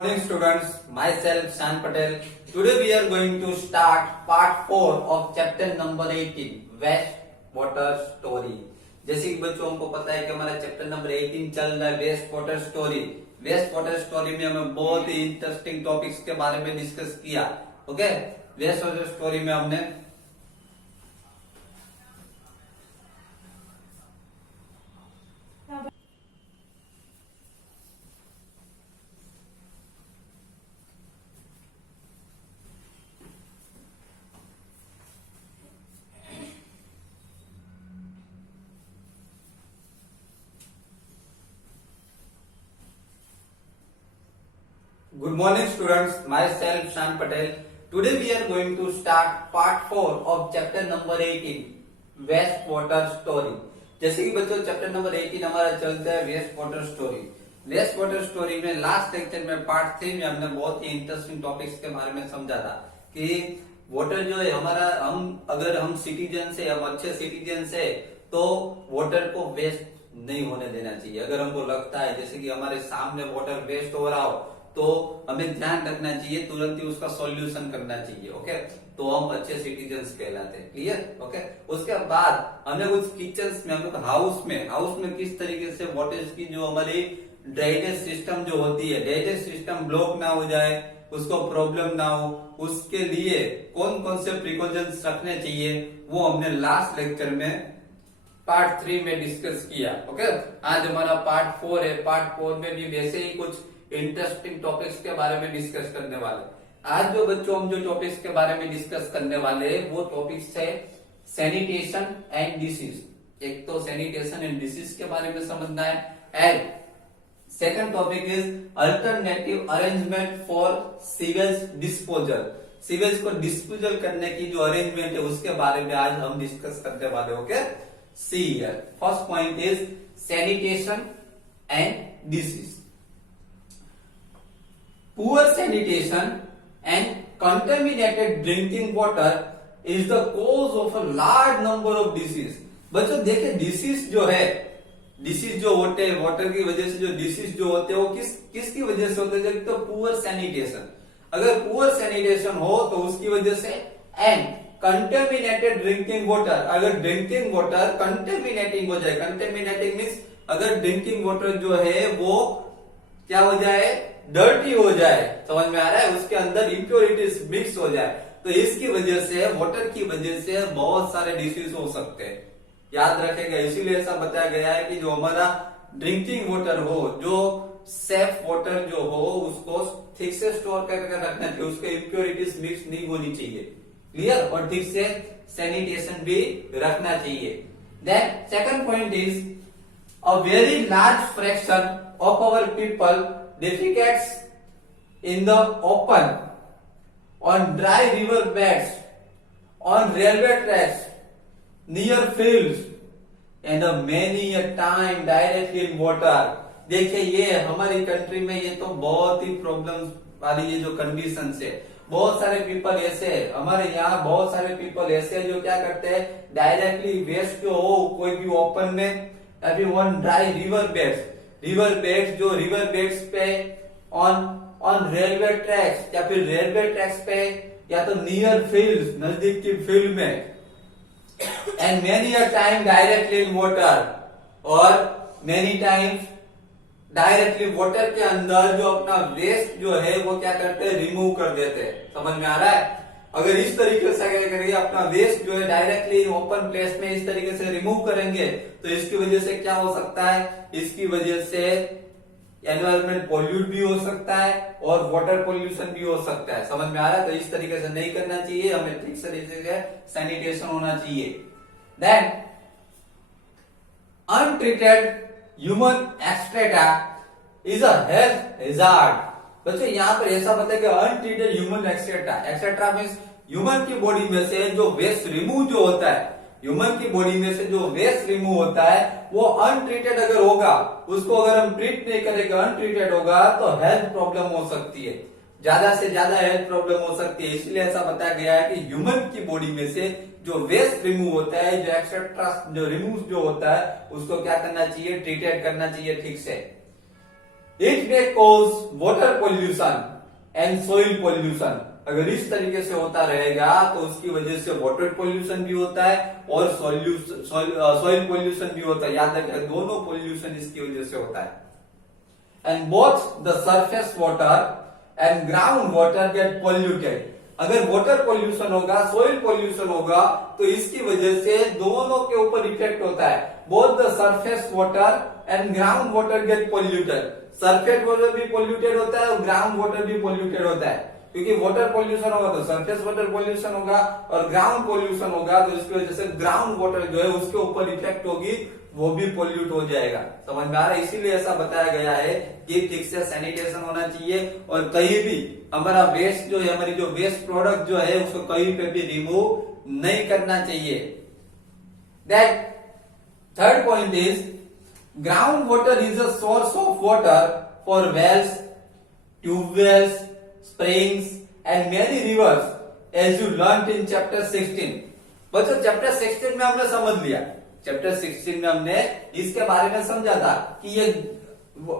Morning students, myself Shan Patel. Today we are going to start part 4 of chapter number 18, Waste Water Story. जैसे कि बच्चों हमको पता है कि हमारा चैप्टर नंबर 18 चल रहा है waste water story. Waste water story में हमें बहुत ही इंटरेस्टिंग टॉपिक्स के बारे में डिस्कस किया। ओके, वेस्ट वाटर स्टोरी में हमने Good morning students, myself Shan Patel. Today we are going to start part 4 of chapter number 18, Waste Water Story. जैसे कि बच्चों चैप्टर नंबर 18 हमारा चलता है waste water story. Waste water story में last lecture में पार्ट 3 में हमने बहुत ही इंटरेस्टिंग टॉपिक्स के बारे में समझा था कि वाटर जो है हमारा अगर हम सिटीजन से हम अच्छे सिटीजन से तो वाटर को वेस्ट नहीं होने देना चाहिए। अगर हमको लगता है जैसे कि हमारे सामने वाटर वेस्ट हो रहा हो तो हमें ध्यान रखना चाहिए, तुरंत ही उसका सॉल्यूशन करना चाहिए। ओके, तो हम अच्छे सिटीजन्स कहलाते हैं। क्लियर? ओके, उसके बाद हमने कुछ किचन्स में, हम लोग हाउस में किस तरीके से वाटर की जो हमारी ड्रेनेज सिस्टम जो होती है, ड्रेनेज सिस्टम ब्लॉक ना हो जाए, उसको प्रॉब्लम ना हो, उसके लिए कौन कौन से प्रिकॉशंस रखने चाहिए वो हमने लास्ट लेक्चर में पार्ट 3 में डिस्कस किया। ओके, आज हमारा पार्ट 4 है। पार्ट 4 में भी वैसे ही कुछ इंटरेस्टिंग टॉपिक्स के बारे में डिस्कस करने वाले। आज जो बच्चों हम जो टॉपिक्स के बारे में डिस्कस करने वाले वो टॉपिक्स है सैनिटेशन एंड डिसीज। एक तो सैनिटेशन एंड डिसीज के बारे में समझना है, and second topic is alternative arrangement for sewage disposal. Sewage को डिस्पोजल करने की जो अरेंजमेंट है उसके बारे में आज हम डिस्कस करने वाले। Okay, see here first point is sanitation and disease. Poor sanitation and contaminated drinking water is the cause of a large number of disease। बच्चों देखिए डिसीज जो है, डिसीज जो होते हैं वाटर की वजह से, जो डिसीज जो होते हैं वो किसकी वजह से होते हैं? तो पुअर सैनिटेशन। अगर पुअर सैनिटेशन हो तो उसकी वजह से, एंड कंटेमिनेटेड ड्रिंकिंग वाटर, अगर ड्रिंकिंग वाटर कंटेमिनेटिंग हो जाए, कंटेमिनेटिंग मीन्स अगर ड्रिंकिंग वाटर जो है वो क्या हो जाए, डर्टी हो जाए, समझ में आ रहा है, उसके अंदर इंप्योरिटीज मिक्स हो जाए, तो इसकी वजह से, वाटर की वजह से बहुत सारे डिसीज हो सकते हैं। याद रखेगा, इसीलिए ऐसा बताया गया है कि जो हमारा ड्रिंकिंग वाटर हो, जो सेफ वाटर जो हो, उसको ठीक से स्टोर करके रखना चाहिए, उसके इंप्योरिटीज मिक्स नहीं होनी चाहिए। क्लियर? और ठीक से सैनिटेशन भी रखना चाहिए। Then second point is a very large fraction of our people defecates in the open, on dry river beds, on railway tracks, near fields, and many a time directly in water। देखिए ये हमारी country में ये तो बहुत ही problem वाली ये जो कंडीशन है, बहुत सारे पीपल ऐसे, हमारे यहाँ बहुत सारे पीपल ऐसे जो क्या करते हैं, डायरेक्टली वेस्ट जो हो कोई भी ओपन में, अभी वन ड्राई रिवर बेड्स जो रिवर बेड्स पे, ऑन रेलवे ट्रैक्स, या फिर रेलवे ट्रैक्स पे, या तो नियर फील्ड्स, नजदीक की फील्ड में, and many a time directly in water, और मेनी टाइम्स डायरेक्टली वाटर के अंदर जो अपना वेस्ट जो है वो क्या करते हैं, रिमूव कर देते हैं। समझ में आ रहा है? अगर इस तरीके से क्या करेंगे, अपना वेस्ट जो है डायरेक्टली ओपन प्लेस में इस तरीके से रिमूव करेंगे तो इसकी वजह से क्या हो सकता है, इसकी वजह से एनवायरमेंट पोल्यूट भी हो सकता है और वाटर पोल्यूशन भी हो सकता है। समझ में आ रहा है? तो इस तरीके से नहीं करना चाहिए, हमें ठीक से तरीके से सैनिटेशन होना चाहिए। Then untreated human excreta is a health hazard. बच्चों यहाँ पर ऐसा बताया कि untreated human excreta means human की बॉडी में से जो वेस्ट रिमूव जो होता है, ह्यूमन की बॉडी में से जो वेस्ट रिमूव होता है वो अनट्रीटेड अगर होगा, उसको अगर हम ट्रीट नहीं करेंगे, अनट्रीटेड होगा तो हेल्थ प्रॉब्लम हो सकती है, ज्यादा से ज्यादा हेल्थ प्रॉब्लम हो सकती है। इसलिए ऐसा बताया गया है कि ह्यूमन की बॉडी में से जो वेस्ट रिमूव होता है, जो एक्सेट्रा जो रिमूव जो होता है, उसको क्या करना चाहिए, ट्रीटेड करना चाहिए ठीक से। It may cause water pollution and soil pollution. अगर इस तरीके से होता रहेगा तो उसकी वजह से वाटर पॉल्यूशन भी होता है और सॉइल पॉल्यूशन भी होता है। याद रखिए दोनों पॉल्यूशन इसकी वजह से होता है। And both the surface water and ground water get polluted. अगर वाटर पॉल्यूशन होगा, सॉइल पॉल्यूशन होगा तो इसकी वजह से दोनों के ऊपर इफेक्ट होता है। Both the surface water and ground water get polluted. Surface water भी पॉल्यूटेड होता है और ग्राउंड वाटर भी पॉल्यूटेड होता है, क्योंकि वाटर पॉल्यूशन होगा तो सरफेस वाटर पॉल्यूशन होगा और ग्राउंड पॉल्यूशन होगा तो इसकी वजह से ग्राउंड वाटर जो है उसके ऊपर इफेक्ट होगी, वो भी पॉल्यूट हो जाएगा। समझ में आ रहा है? इसीलिए ऐसा बताया गया है कि ठीक से सैनिटेशन होना चाहिए और कहीं भी हमारा वेस्ट जो है, हमारी जो वेस्ट प्रोडक्ट जो है उसको कहीं पे भी रिमूव नहीं करना चाहिए। That third point is ground water is a source of water for wells, tubewells, springs and many rivers as you learnt in chapter 16। बच्चों चैप्टर 16 में हमने समझ लिया, चैप्टर 16 में हमने इसके बारे में समझा था कि ये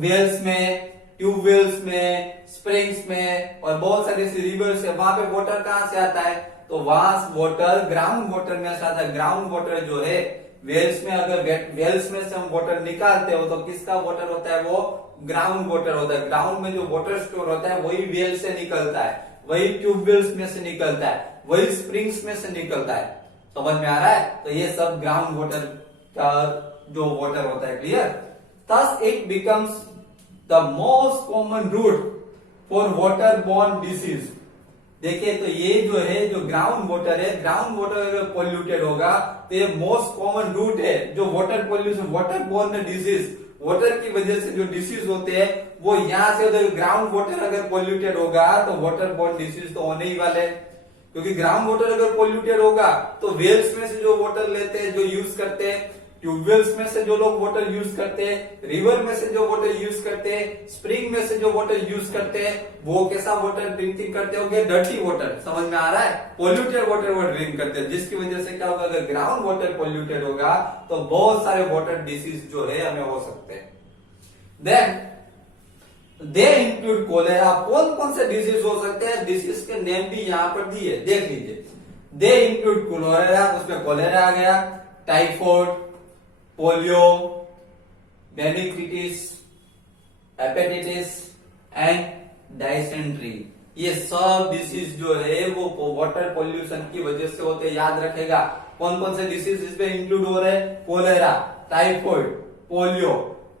वेल्स में, ट्यूबवेल्स में, स्प्रिंग्स में और बहुत सारे ऐसे रिवर्स है, वहां पे वाटर कहां से आता है? तो वहां वाटर ग्राउंड वाटर में से आता है। ग्राउंड वाटर जो है वेल्स में, अगर वेल्स में से हम वाटर निकालते हो तो किसका वाटर होता है? वो ग्राउंड वाटर होता है। ग्राउंड में जो वाटर स्टोर होता है वही वेल से निकलता है, वही ट्यूबवेल्स में से निकलता है, वही स्प्रिंग्स में से निकलता है। समझ में आ रहा है? तो ये सब ग्राउंड वाटर का जो वाटर होता है। Clear? Thus it becomes the most common route for water borne disease. देखिए तो ये जो है, जो ग्राउंड वाटर है, ग्राउंड वाटर अगर पॉल्यूटेड होगा तो ये मोस्ट कॉमन रूट है जो water pollution, water borne disease, water की वजह से जो डिसीज होते हैं वो यहां से उधर। ग्राउंड वाटर अगर पॉल्यूटेड होगा तो वाटर बोर्न डिसीज तो होने ही वाले, क्योंकि ग्राउंड वाटर अगर पॉल्यूटेड होगा तो वेल्स में से जो वाटर लेते हैं, जो यूज करते हैं, ट्यूबवेल्स में से जो लोग वाटर यूज करते हैं, रिवर में से जो वाटर यूज करते हैं, स्प्रिंग में से जो वाटर यूज करते हैं, वो कैसा वाटर ड्रिंकिंग करते होंगे? Dirty water. समझ में आ रहा है? पॉल्यूटेड वाटर वो ड्रिंक करते हैं, जिसकी वजह से क्या होगा? अगर ग्राउंड वाटर पॉल्यूटेड होगा तो बहुत सारे वाटर डिसीज जो है हमें हो सकते हैं। Then they include cholera. कौन कौन से डिसीज हो सकते हैं? डिसीज के नेम भी यहां पर दिए, देख लीजिए। दे इंक्लूड कोलेरा, उसमें कोलेरा आ गया, typhoid, polio, meningitis, hepatitis and dysentery. ये सब डिसीज जो है वो वाटर पॉल्यूशन की वजह से होते हैं। याद रखेगा कौन कौन से डिसीज इसमें इंक्लूड हो रहे हैं? Cholera, typhoid, polio,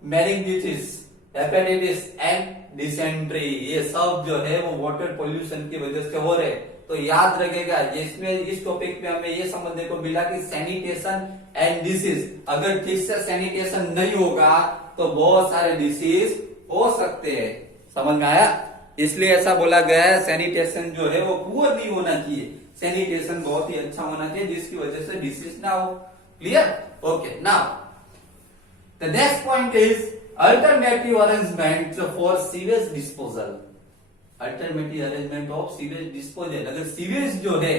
meningitis, hepatitis and dysentery. ये सब जो है वो वाटर पॉल्यूशन की वजह से हो रहे। तो याद रखेगा जिसमें इस टॉपिक में हमें ये समझने को मिला कि सैनिटेशन एंड डिसीज, अगर ठीक से सैनिटेशन नहीं होगा तो बहुत सारे डिसीज हो सकते हैं। समझ में आया? इसलिए ऐसा बोला गया है सैनिटेशन जो है वो पुअर नहीं होना चाहिए, सैनिटेशन बहुत ही अच्छा होना चाहिए जिसकी वजह से डिसीज ना हो। Clear? Okay, now the next point is alternative arrangement for sewage disposal. Alternative arrangement of sewage disposal. अगर सीवेज जो है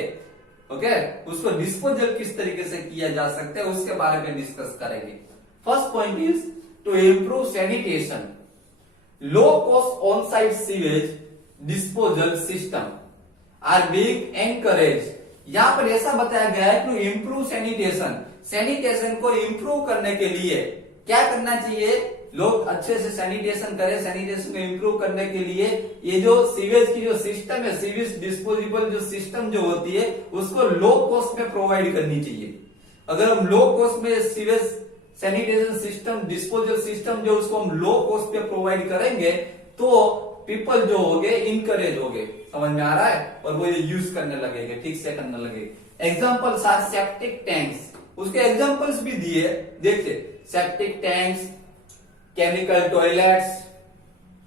ओके उसको डिस्पोजल किस तरीके से किया जा सकता है उसके बारे में डिस्कस करेंगे। First point is to improve sanitation. Low cost on site sewage disposal system are being encourage. यहां पर ऐसा बताया गया है टू इंप्रूव सैनिटेशन। सैनिटेशन को इंप्रूव करने के लिए क्या करना चाहिए? लोग अच्छे से सैनिटेशन करें। सैनिटेशन को इंप्रूव करने के लिए ये जो सीवेज की जो सिस्टम है, सीवेज डिस्पोजेबल जो सिस्टम जो होती है उसको लो कॉस्ट में प्रोवाइड करनी चाहिए। अगर हम लो कॉस्ट में sewage sanitation system, disposal system जो उसको हम लो कॉस्ट पे प्रोवाइड करेंगे तो पीपल जो होंगे इनकरेज होंगे। समझ में आ रहा है? और वो ये यूज करने लगेंगे, ठीक से करने लगेंगे। Examples are septic tanks. उसके एग्जाम्पल्स भी दिए, देखिए septic tanks, chemical toilets,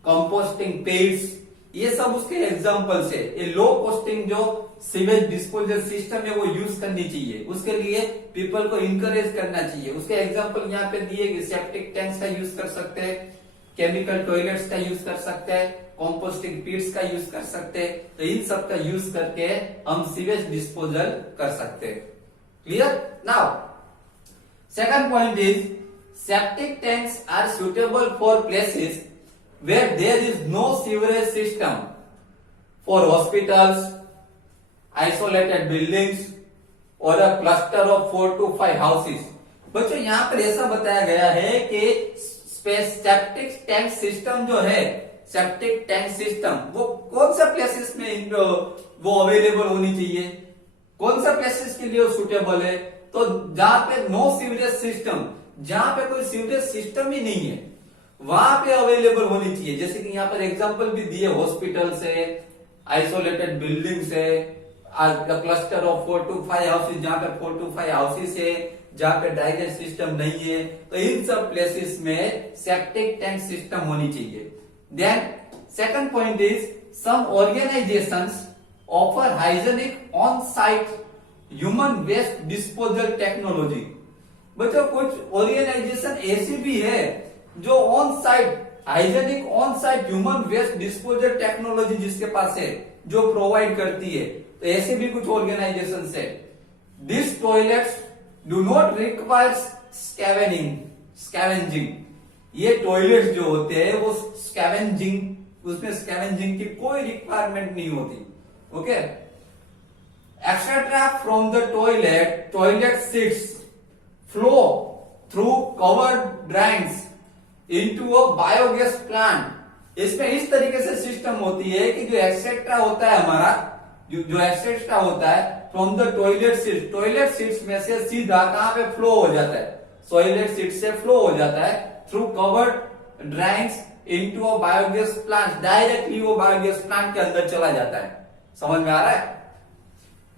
composting pits, ये सब उसके एग्जांपल्स है। ये लो कॉस्टिंग जो सीवेज डिस्पोजल सिस्टम है वो यूज करनी चाहिए, उसके लिए पीपल को इंकरेज करना चाहिए। उसके एग्जांपल यहाँ पे दिए गए, सेप्टिक टैंक्स का यूज कर सकते हैं, केमिकल टॉयलेट्स का यूज कर सकते हैं, कंपोस्टिंग पिट्स का यूज कर सकते हैं। तो इन सब का यूज करके हम सीवेज डिस्पोजल कर सकते हैं। Clear? Now second point is septic tanks are suitable for places where there is no sewerage system for hospitals, isolated buildings or a cluster of 4 to 5 houses. बच्चों यहाँ पर ऐसा बताया गया है कि सेप्टिक टैंक सिस्टम जो है, सेप्टिक टैंक सिस्टम वो कौन सा प्लेसेस में वो अवेलेबल होनी चाहिए, कौन सा प्लेसेस के लिए सुटेबल है, तो जहां पे नो सीवरेज सिस्टम, जहां पे कोई सीवरेज सिस्टम ही नहीं है वहां पे अवेलेबल होनी चाहिए। जैसे कि यहाँ पर एग्जांपल भी दिए, हॉस्पिटल से, आइसोलेटेड बिल्डिंग से, क्लस्टर ऑफ 4 to 5 हाउसेज, जहां पे 4 to 5 हाउसेज है, जहां पे ड्राइनेज सिस्टम नहीं है, तो इन सब प्लेसेस में सेप्टिक टैंक सिस्टम होनी चाहिए। Then second point is some organisations offer hygienic on site human waste disposal technology. बच्चों कुछ ऑर्गेनाइजेशन ऐसी भी है जो on site hygienic on site human waste disposal technology जिसके पास है, जो प्रोवाइड करती है, तो ऐसे भी कुछ ऑर्गेनाइजेशन है। This toilets do not require scavenging. ये टॉयलेट्स जो होते हैं वो स्कैवेंजिंग, उसमें स्कैवेंजिंग की कोई रिक्वायरमेंट नहीं होती। Okay, etcetera from the toilet seats flow through covered drains into a biogas plant. इसमें इस तरीके से सिस्टम होती है कि जो एक्सेट्रा होता है हमारा, जो एक्सेट्रा होता है फ्रॉम द टॉयलेट सीट्स में से सीधा कहां पे फ्लो हो जाता है, टॉयलेट सीट से फ्लो हो जाता है through covered drains into a biogas plant, directly वो बायोगैस प्लांट के अंदर चला जाता है। समझ में आ रहा है?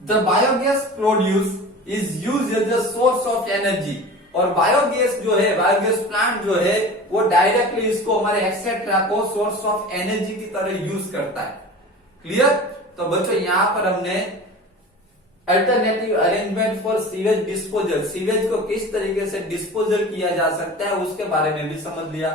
The biogas produce is used as a source of energy. और बायोगैस जो है, बायोगैस प्लांट जो है वो डायरेक्टली इसको हमारे एक्सेट्रा को सोर्स ऑफ एनर्जी की तरह यूज करता है। क्लियर? तो बच्चों यहां पर हमने alternative arrangement for sewage disposal, sewage को किस तरीके से डिस्पोजल किया जा सकता है उसके बारे में भी समझ लिया।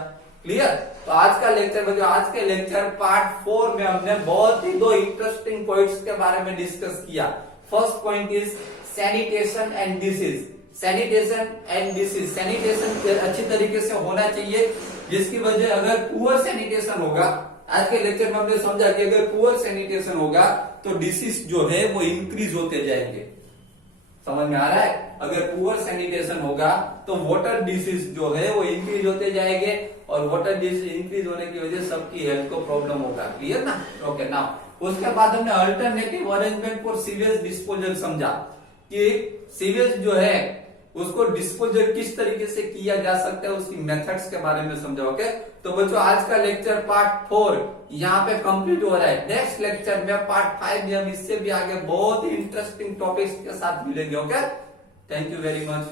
क्लियर? तो आज का लेक्चर बच्चों, आज के लेक्चर पार्ट 4 में हमने बहुत ही 2 इंटरेस्टिंग पॉइंट्स के बारे में डिस्कस किया। First point is sanitation and disease. Sanitation and disease, sanitation अच्छी तरीके से होना चाहिए, जिसकी वजह अगर पुअर सैनिटेशन होगा, आज के लेक्चर में हमने समझा कि अगर पुअर सैनिटेशन होगा तो डिसीज जो है वो इंक्रीज होते जाएंगे। समझ में आ रहा है? अगर पुअर सैनिटेशन होगा तो वाटर डिसीज जो है वो इंक्रीज होते जाएंगे, और वाटर डिसीज इंक्रीज होने की वजह से सबकी हेल्थ को प्रॉब्लम होगा। क्लियर ना? ओके, नाउ उसके बाद हमने alternative arrangement for sewage disposal समझा कि सीवेज जो है उसको डिस्पोजल किस तरीके से किया जा सकता है, उसकी मेथड्स के बारे में समझा। ओके, तो बच्चों आज का लेक्चर पार्ट 4 यहाँ पे कंप्लीट हो रहा है। नेक्स्ट लेक्चर में पार्ट 5 में हम इससे भी आगे बहुत ही इंटरेस्टिंग टॉपिक्स के साथ मिलेंगे। Okay, thank you very much.